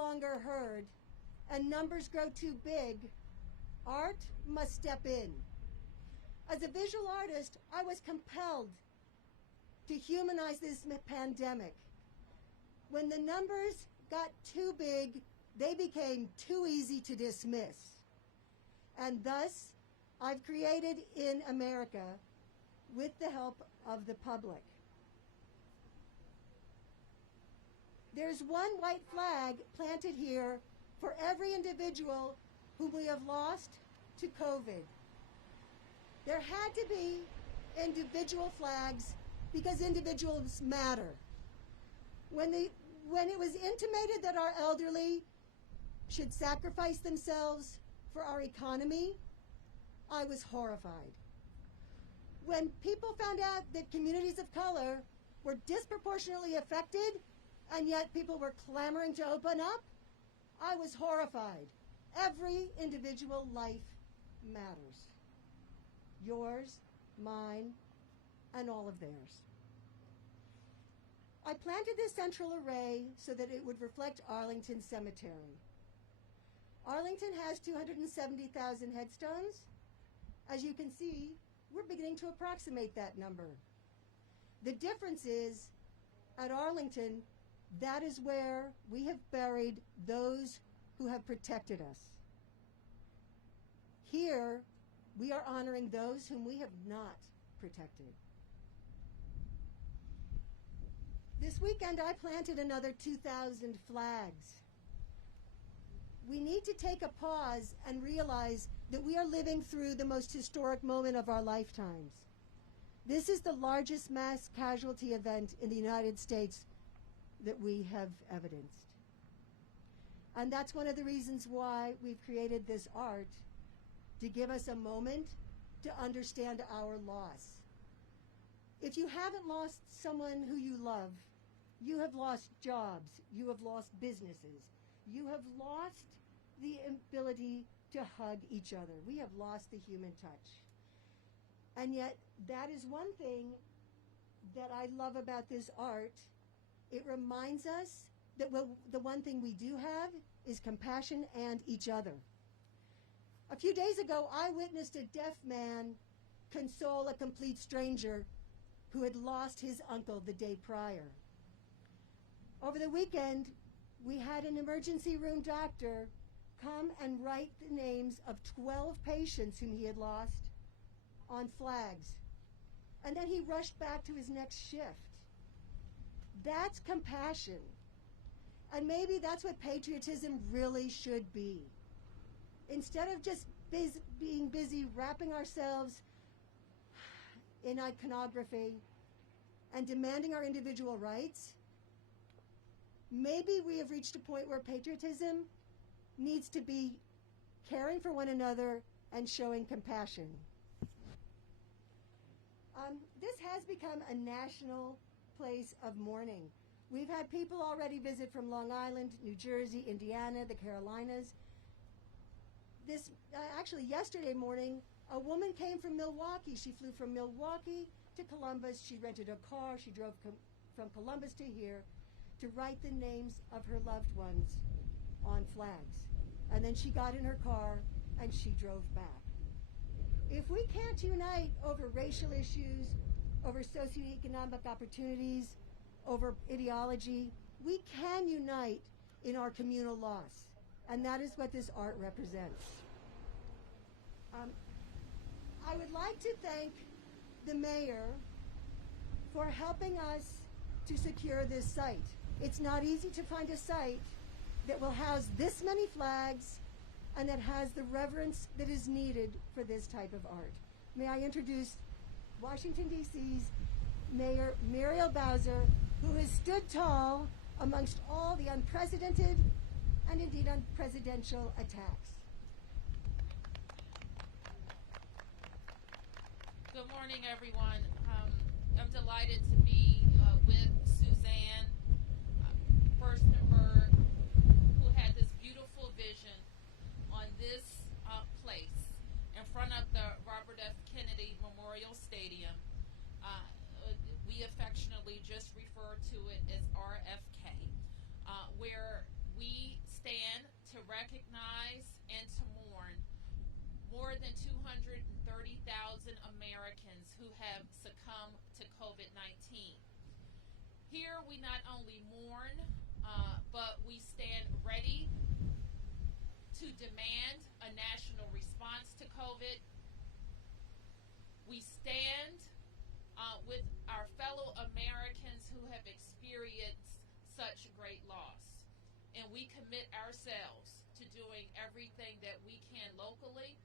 longer heard and numbers grow too big, art must step in. As a visual artist, I was compelled to humanize this pandemic. When the numbers got too big, they became too easy to dismiss. And thus, I've created In America with the help of the public. There's one white flag planted here for every individual whom we have lost to COVID. There had to be individual flags because individuals matter. When it was intimated that our elderly should sacrifice themselves for our economy, I was horrified. When people found out that communities of color were disproportionately affected, and yet people were clamoring to open up, I was horrified. Every individual life matters. Yours, mine, and all of theirs. I planted this central array so that it would reflect Arlington Cemetery. Arlington has 270,000 headstones. As you can see, we're beginning to approximate that number. The difference is, at Arlington, that is where we have buried those who have protected us. Here, we are honoring those whom we have not protected. This weekend, I planted another 2,000 flags. We need to take a pause and realize that we are living through the most historic moment of our lifetimes. This is the largest mass casualty event in the United States that we have evidenced. And that's one of the reasons why we've created this art, to give us a moment to understand our loss. If you haven't lost someone who you love, you have lost jobs, you have lost businesses, you have lost the ability to hug each other. We have lost the human touch. And yet, that is one thing that I love about this art. It reminds us that the one thing we do have is compassion and each other. A few days ago, I witnessed a deaf man console a complete stranger who had lost his uncle the day prior. Over the weekend, we had an emergency room doctor come and write the names of 12 patients whom he had lost on flags. And then he rushed back to his next shift. That's compassion. And maybe that's what patriotism really should be. Instead of just being busy wrapping ourselves in iconography and demanding our individual rights, maybe we have reached a point where patriotism needs to be caring for one another and showing compassion. This has become a national place of mourning. We've had people already visit from Long Island, New Jersey, Indiana, the Carolinas. Actually, yesterday morning, a woman came from Milwaukee. She flew from Milwaukee to Columbus. She rented a car. She drove from Columbus to here to write the names of her loved ones on flags. And then she got in her car and she drove back. If we can't unite over racial issues, over socioeconomic opportunities, over ideology, we can unite in our communal loss. And that is what this art represents. I would like to thank the mayor for helping us to secure this site. It's not easy to find a site that will house this many flags and that has the reverence that is needed for this type of art. May I introduce Washington, D.C.'s Mayor Muriel Bowser, who has stood tall amongst all the unprecedented and indeed unpresidential attacks. Good morning, everyone. I'm delighted to be with Suzanne Furstenberg, who had this beautiful vision on this place in front of the Robert F. Kennedy Memorial Stadium. We affectionately just refer to it as RFK, where we recognize and to mourn more than 230,000 Americans who have succumbed to COVID-19. Here we not only mourn, but we stand ready to demand a national response to COVID. We stand with our fellow Americans who have experienced such great loss. And we commit ourselves to doing everything that we can locally,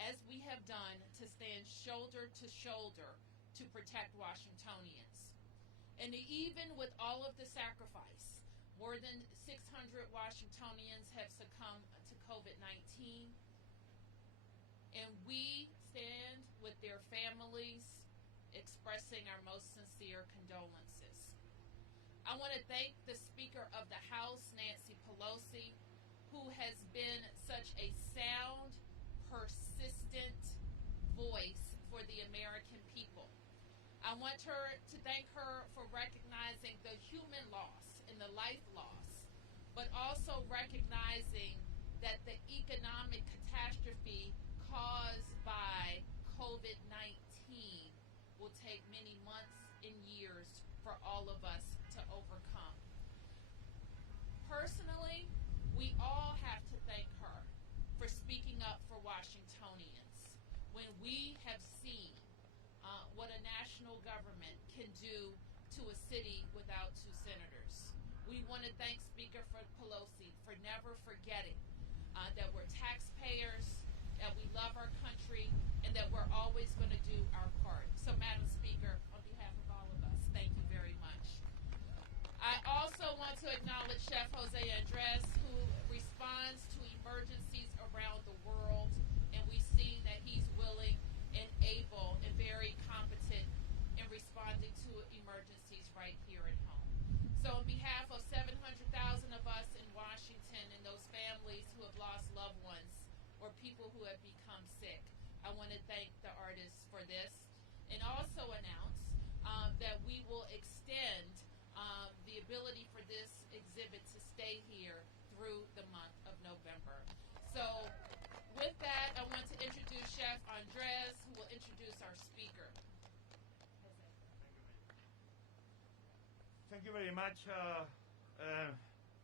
as we have done, to stand shoulder to shoulder to protect Washingtonians. And even with all of the sacrifice, more than 600 Washingtonians have succumbed to COVID-19. And we stand with their families, expressing our most sincere condolences. I want to thank the Speaker of the House, Nancy Pelosi, who has been such a sound, persistent voice for the American people. I want to thank her for recognizing the human loss and the life loss, but also recognizing that the economic catastrophe caused by COVID-19 will take many months and years for all of us to overcome. Personally, we all have to thank her for speaking up for Washingtonians when we have seen what a national government can do to a city without two senators. We want to thank Speaker Pelosi for never forgetting that we're taxpayers, that we love our country, and that we're always going to do our part. So, Madam Speaker, on behalf of all of us, thank you very much. I also want to acknowledge Chef Jose Andres, who responds to emergencies around the world, and we've seen that he's willing and able and very competent in responding to emergencies right here at home. So on behalf of 700,000 of us in Washington and those families who have lost loved ones or people who have become sick, I want to thank the artists for this, and also announce that we will extend the ability for this exhibit to stay here through the month of November. So with that, I want to introduce Chef Andres, who will introduce our speaker. Thank you very much,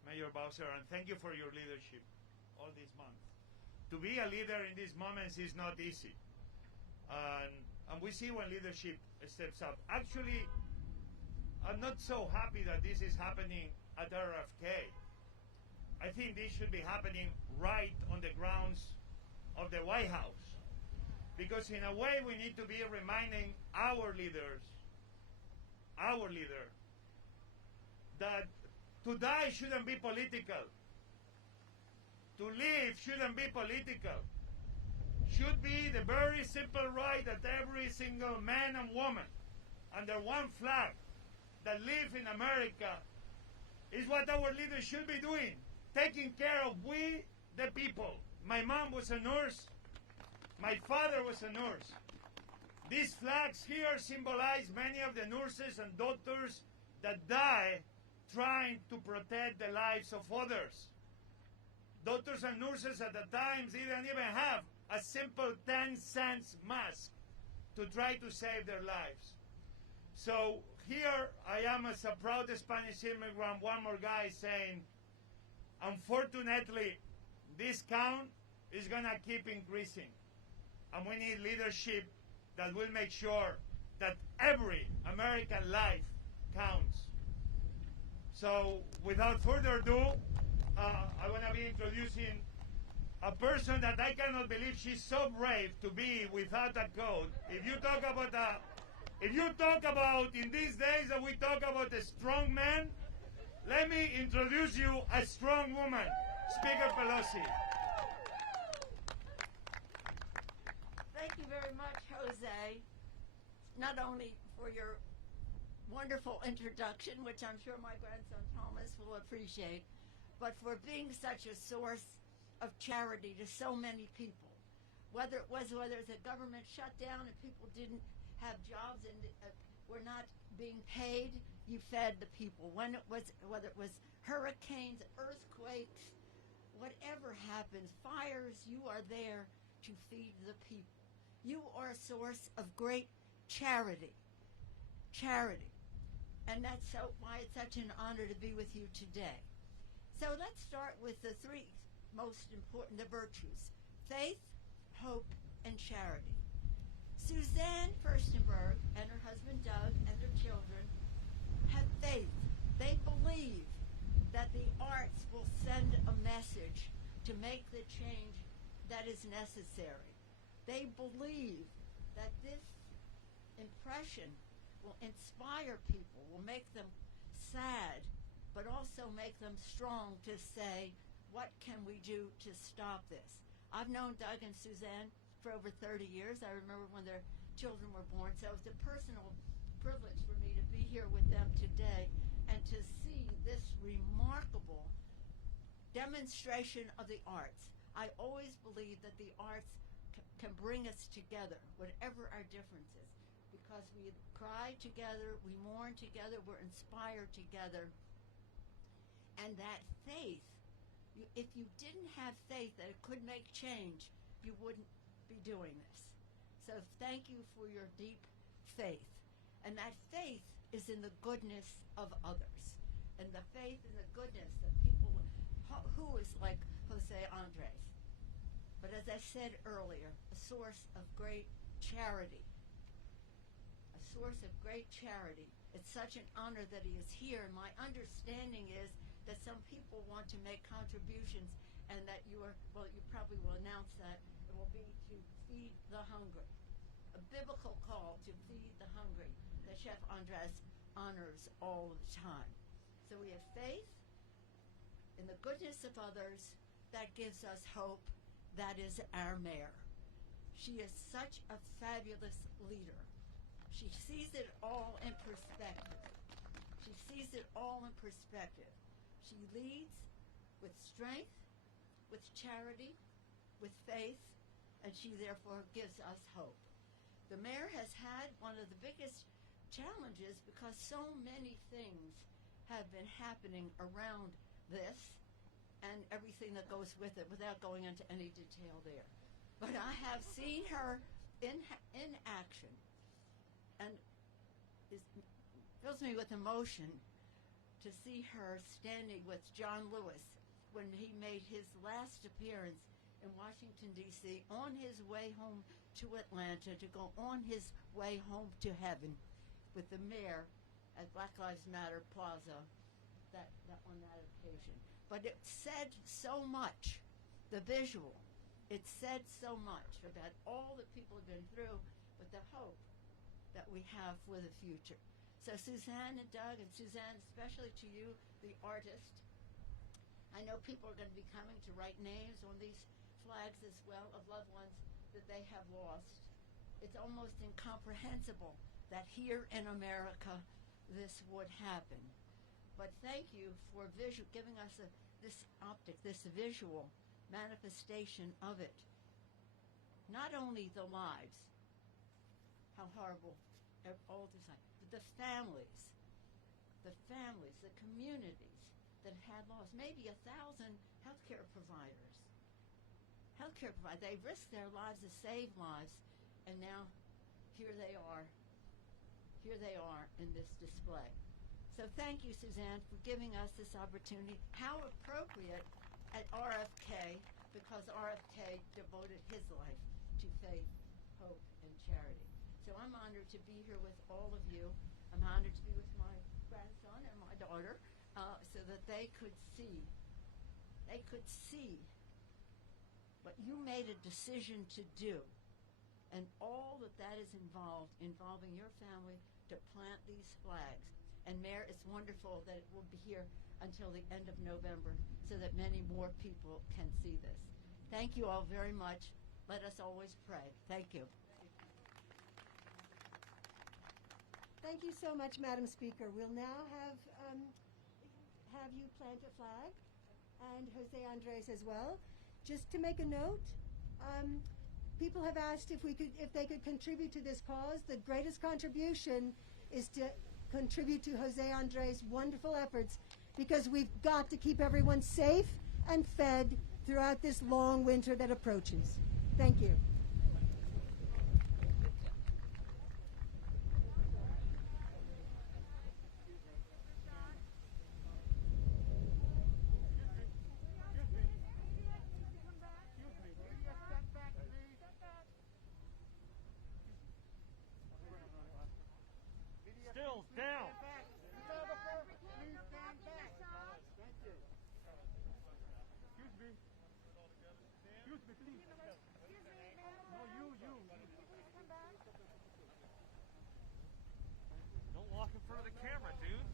Mayor Bowser, and thank you for your leadership all these months. To be a leader in these moments is not easy. And we see when leadership steps up. Actually, I'm not so happy that this is happening at RFK. I think this should be happening right on the grounds of the White House. Because in a way we need to be reminding our leader, that to die shouldn't be political. To live shouldn't be political. Should be the very simple right that every single man and woman under one flag that live in America is what our leaders should be doing. Taking care of we, the people. My mom was a nurse. My father was a nurse. These flags here symbolize many of the nurses and doctors that die trying to protect the lives of others. Doctors and nurses at the times didn't even have a simple 10-cent mask to try to save their lives. So here I am as a proud Spanish immigrant, one more guy saying, unfortunately, this count is going to keep increasing. And we need leadership that will make sure that every American life counts. So without further ado, I want to be introducing a person that I cannot believe she's so brave to be without a coat. If you talk about in these days that we talk about a strong man, let me introduce you a strong woman, Speaker Pelosi. Thank you very much, Jose, not only for your wonderful introduction, which I'm sure my grandson Thomas will appreciate, but for being such a source of charity to so many people. Whether it's a government shutdown and people didn't have jobs and were not being paid, you fed the people. Whether it was hurricanes, earthquakes, whatever happens, fires, you are there to feed the people. You are a source of great charity. Charity. And that's why it's such an honor to be with you today. So let's start with the three most important, the virtues: faith, hope, and charity. Suzanne Furstenberg and her husband Doug and their children have faith. They believe that the arts will send a message to make the change that is necessary. They believe that this impression will inspire people, will make them sad, but also make them strong to say, what can we do to stop this? I've known Doug and Suzanne for over 30 years. I remember when their children were born, so it's a personal privilege for me to be here with them today and to see this remarkable demonstration of the arts. I always believe that the arts can bring us together, whatever our differences, because we cry together, we mourn together, we're inspired together. And that faith, if you didn't have faith that it could make change, you wouldn't be doing this. So thank you for your deep faith. And that faith is in the goodness of others. And the faith in the goodness of people who is like Jose Andres. But as I said earlier, a source of great charity. A source of great charity. It's such an honor that he is here. And my understanding is that some people want to make contributions and that you probably will announce that it will be to feed the hungry. A biblical call to feed the hungry that Chef Andres honors all the time. So we have faith in the goodness of others that gives us hope. That is our mayor. She is such a fabulous leader. She sees it all in perspective. She sees it all in perspective. She leads with strength, with charity, with faith, and she therefore gives us hope. The mayor has had one of the biggest challenges because so many things have been happening around this and everything that goes with it without going into any detail there. But I have seen her in action, and it fills me with emotion to see her standing with John Lewis when he made his last appearance in Washington, D.C., on his way home to Atlanta, to go on his way home to heaven with the mayor at Black Lives Matter Plaza on that occasion. But it said so much, the visual. It said so much about all that people have been through, but the hope that we have for the future. So Suzanne and Doug, and Suzanne, especially to you, the artist, I know people are going to be coming to write names on these flags as well of loved ones that they have lost. It's almost incomprehensible that here in America this would happen. But thank you for giving us this optic, this visual manifestation of it. Not only the lives, how horrible all this time, but the families, the communities that had lost maybe 1,000 healthcare providers. They risked their lives to save lives, and now here they are in this display. So thank you, Suzanne, for giving us this opportunity. How appropriate at RFK, because RFK devoted his life to faith, hope, and charity. So I'm honored to be here with all of you. I'm honored to be with my grandson and my daughter, so that they could see what you made a decision to do, and all that is involving your family to plant these flags. And Mayor, it's wonderful that it will be here until the end of November so that many more people can see this. Thank you all very much. Let us always pray. Thank you. Thank you so much, Madam Speaker. We'll now have you plant a flag, and Jose Andres as well. Just to make a note, people have asked if they could contribute to this cause. The greatest contribution is to contribute to Jose Andres' wonderful efforts, because we've got to keep everyone safe and fed throughout this long winter that approaches. Thank you. Stills, down. Don't walk in front of the camera, dude.